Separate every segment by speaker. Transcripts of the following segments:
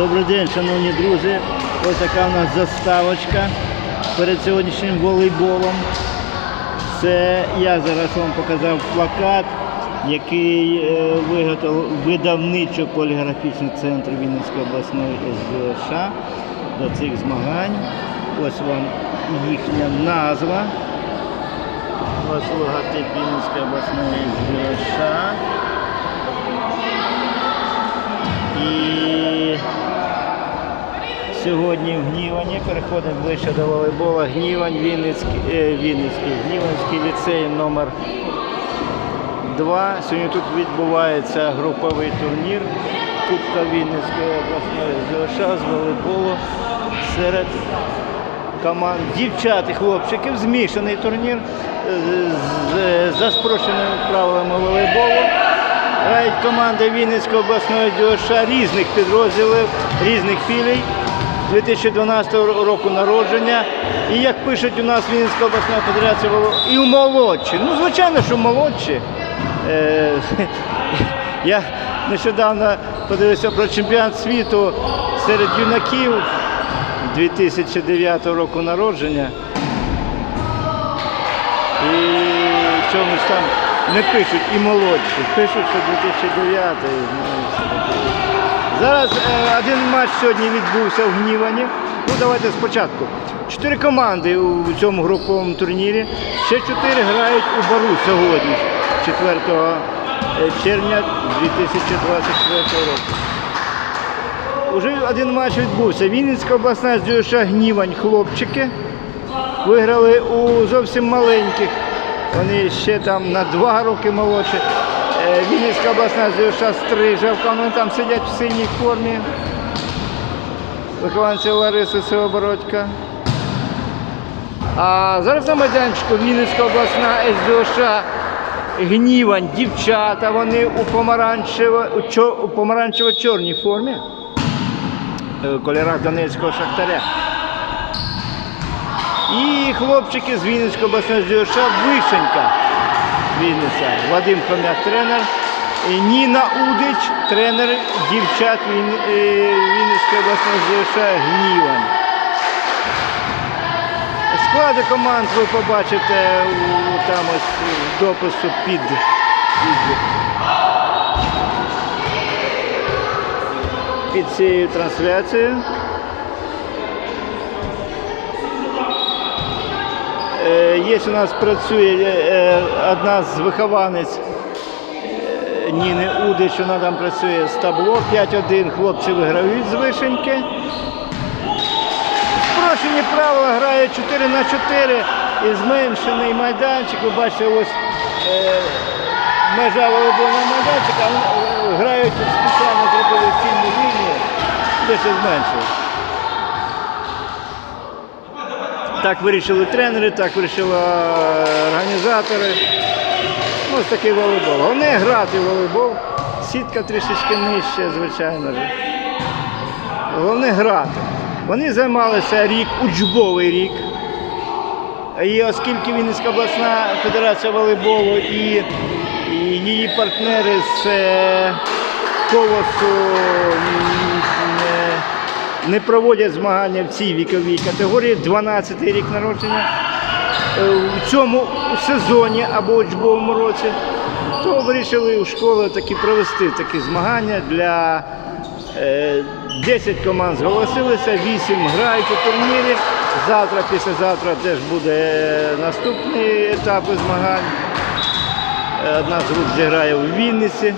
Speaker 1: Добрий день, шановні друзі. Ось така у нас заставочка перед сьогоднішнім волейболом. Це я зараз вам показав плакат, який е, виготовив видавничо поліграфічний центр Вінницької обласної СДШ до цих змагань. Ось вам їхня назва. Ось логотип Вінницької обласної СДШ. І сьогодні в Гнівані переходимо ближче до волейбола. Гнівань, Вінницький, е, Вінницький, Гніванський ліцей номер 2. Сьогодні тут відбувається груповий турнір Кубка Вінницької обласної ЗОШ з волейболу серед команд дівчат і хлопчиків. Змішаний турнір е, з, за спрощеними правилами волейболу. Грають команди Вінницької обласної ДЮШ різних підрозділів, різних філій 2012 року народження. І як пишуть у нас Вінницька обласна федерація і молодші. Ну, звичайно, що молодші. Е, Я нещодавно подивився про чемпіонат світу серед юнаків 2009 року народження. І чомусь там не пишуть і молодші, пишуть, що 2009 ну, і. Зараз е, один матч сьогодні відбувся в Гнівані. Ну давайте спочатку. Чотири команди у цьому груповому турнірі. Ще чотири грають у бару сьогодні, 4 червня 2024 року. Уже один матч відбувся. Вінницька обласна ЗЮШ Гнівань хлопчики виграли у зовсім маленьких. Вони ще там на два роки молодші. Е, Вінницька обласна Стрижавка, вони там сидять в синій формі. Вихованці Лариси Сивобородька. А зараз на майданчику Вінницька обласна СДОШ Гнівань, дівчата, вони у помаранчево, у, чо- у помаранчево-чорній формі. Е, в кольорах Донецького шахтаря. І хлопчики з Вінницької обласної ЗЮШ Вишенька. Вінниця. Вадим Хомяк тренер. Ніна Удич, тренер дівчат е, Вінницької обласної ЗЮШ Гнівань. Склади команд ви побачите там ось в допису під цією трансляцією. Є у нас працює е, е, одна з вихованець е, Ніни Удич, вона там працює з табло 5-1, хлопці виграють з вишеньки. Спрощені правила грає 4 на 4 і зменшений майданчик. Ви бачите, ось е, межа волейбольного майданчика, е, грають спеціально зробили сильну лінію, дещо зменшили. Так вирішили тренери, так вирішили е, організатори. Ось такий волейбол. Головне грати в волейбол. Сітка трішечки нижче, звичайно. Головне грати. Вони займалися рік, учбовий рік. І оскільки Вінницька обласна федерація волейболу і, її партнери з е, колосу не проводять змагання в цій віковій категорії, 12 рік народження. Е, В цьому сезоні або учбовому році, то вирішили у школи такі провести такі змагання для е, 10 команд зголосилися, 8 грають у турнірі. Завтра, післязавтра теж буде е, наступний етап змагань. Е, Одна з груп зіграє у Вінниці.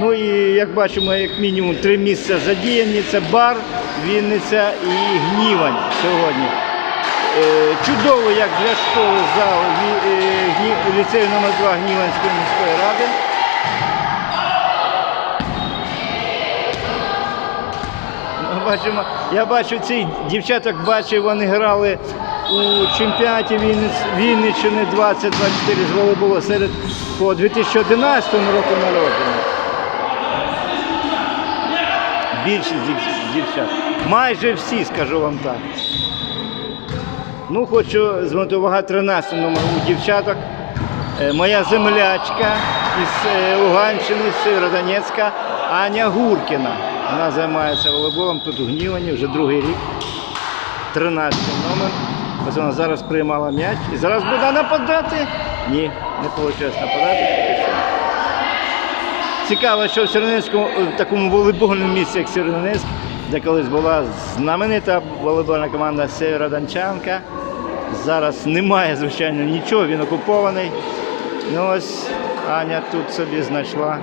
Speaker 1: Ну і як бачимо, як мінімум три місця задіяні. Це бар, Вінниця і Гнівань сьогодні. Е, Чудово, як для школи зал е, ліцею номер 2 Гніванської міської ради. Ну, Бачимо, я бачу цих дівчаток, бачив, вони грали у чемпіонаті Вінниччини 2024 з волейболу серед по 2011 року народження. Більшість дівчат. Майже всі, скажу вам так. Ну, хочу звернути увагу 13 номер у дівчаток. Е, Моя землячка із е, Луганщини, з Сєвєродонецька, Аня Гуркіна. Вона займається волейболом тут у Гнівані вже другий рік. 13 номер. Ось вона зараз приймала м'яч. І зараз буде нападати. Ні, не вийшло нападати. Цікаво, що в Сєрненському, в такому волейбольному місці, як Сєрненськ, де колись була знаменита волейбольна команда Сєвєродончанка. Зараз немає, звичайно, нічого, він окупований. Ну ось Аня тут собі знайшла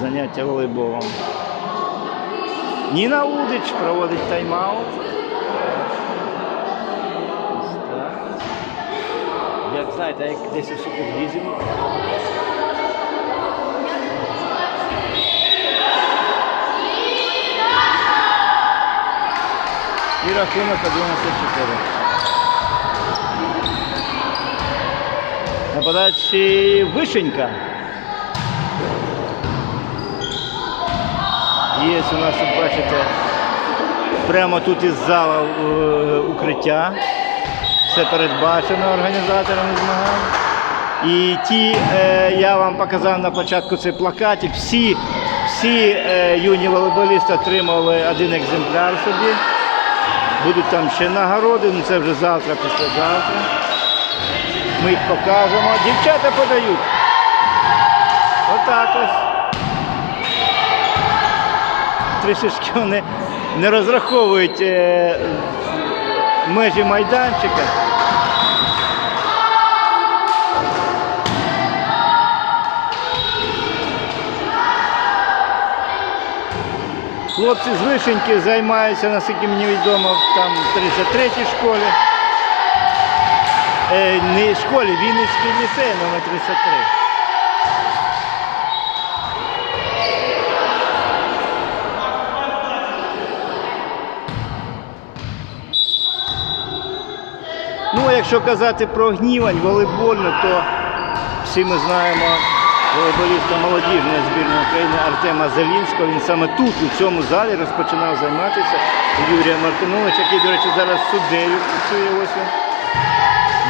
Speaker 1: заняття волейболом. Ніна Удич проводить тайм-аут. Як знаєте, як десь у супервізі. І рахунок 11-4. На подачі Вишенька. Є у нас, тут бачите, прямо тут із зала е, укриття. Все передбачено організаторами змагань. І ті, е, я вам показав на початку цей плакатик, всі, всі е, юні волейболісти отримали один екземпляр собі. Будуть там ще нагороди, ну це вже завтра, післязавтра. Ми їх покажемо. Дівчата подають. Отак ось. Трішечки вони не розраховують е, межі майданчика. Хлопці з Вишеньки займаються, наскільки мені відомо, там в 33-й школі. Е, не школі, Вінницький ліцей номер 33. Ну, якщо казати про гнівань волейбольну, то всі ми знаємо волейболіста молодіжної збірної України Артема Зелінського. Він саме тут, у цьому залі, розпочинав займатися. Юрія Мартинович, який, до речі, зараз суддею працює ось.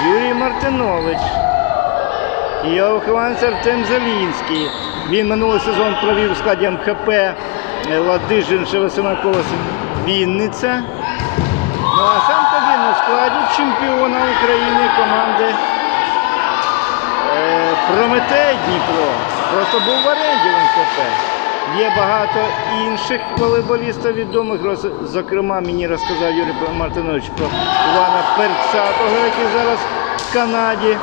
Speaker 1: Юрій Мартинович. І його вихованець Артем Зелінський. Він минулий сезон провів у складі МХП е, Ладижин, Шевесина Вінниця. Ну а сам він у складі чемпіона України команди Прометей Дніпро. Просто був в оренді в МКП. Є багато інших волейболістів відомих. Зокрема, мені розказав Юрій Мартинович про Івана Перцатого, який зараз в Канаді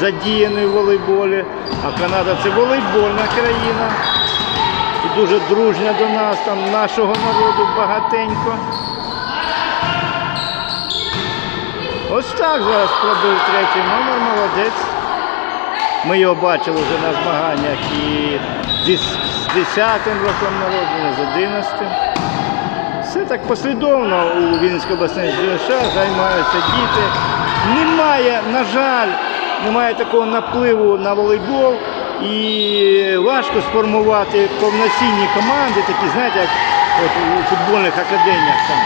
Speaker 1: задіяний в волейболі. А Канада це волейбольна країна. І дуже дружня до нас, там нашого народу багатенько. Ось так зараз пробив третій номер, молодець. Ми його бачили вже на змаганнях і з 10-м роком народження, з 11-м. Все так послідовно у Вінницькій обласній ЗШ займаються діти. Немає, на жаль, немає такого напливу на волейбол і важко сформувати повноцінні команди, такі, знаєте, як от у футбольних академіях. Там.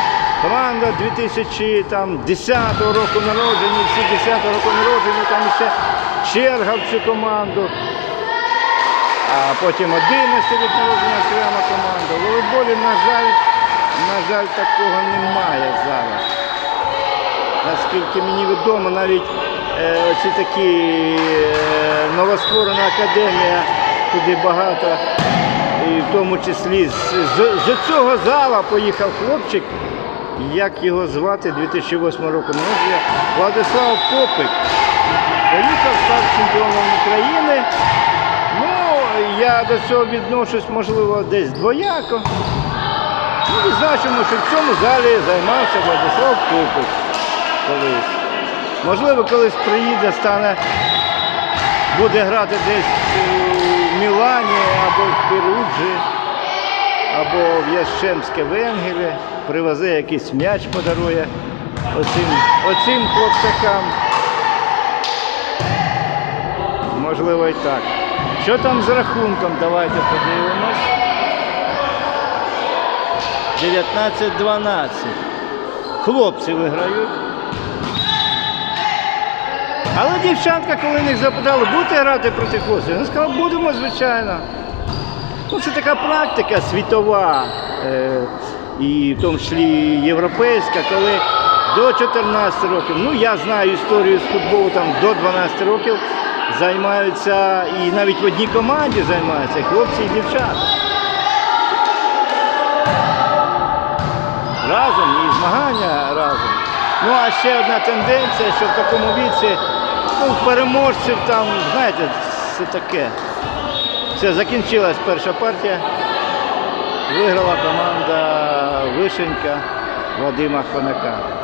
Speaker 1: Команда 2010 року народження, всі 10 року народження, там ще черга в цю команду. А потім 11 рік народження окрема команда. У волейболі, на жаль, на жаль, такого немає зараз. Наскільки мені відомо, навіть е, оці такі е, новостворена академія, куди багато, і в тому числі з, з, з цього зала поїхав хлопчик, як його звати 2008 року народження, Владислав Попик. Поїхав, став чемпіоном України. Ну, я до цього відношусь, можливо, десь двояко. Ну, відзначимо, що в цьому залі займався Владислав Попик колись. Можливо, колись приїде, стане, буде грати десь у Мілані або в Перуджі, або в Ящемське Венгері, привезе якийсь м'яч, подарує оцим, оцим хлопчакам. Можливо, і так. Що там з рахунком? Давайте подивимось. 19-12. Хлопці виграють. Але дівчатка, коли них запитали, будете грати проти хлопців? Він сказав, будемо, звичайно. Ну, це така практика світова, е, і в тому числі європейська, коли до 14 років, ну я знаю історію з футболу там до 12 років займаються і навіть в одній команді займаються хлопці і дівчата. Разом і змагання разом. Ну а ще одна тенденція, що в такому віці ну, переможців там, знаєте, це таке. Все, закінчилась перша партія. Виграла команда Вишенька Вадима Хонака.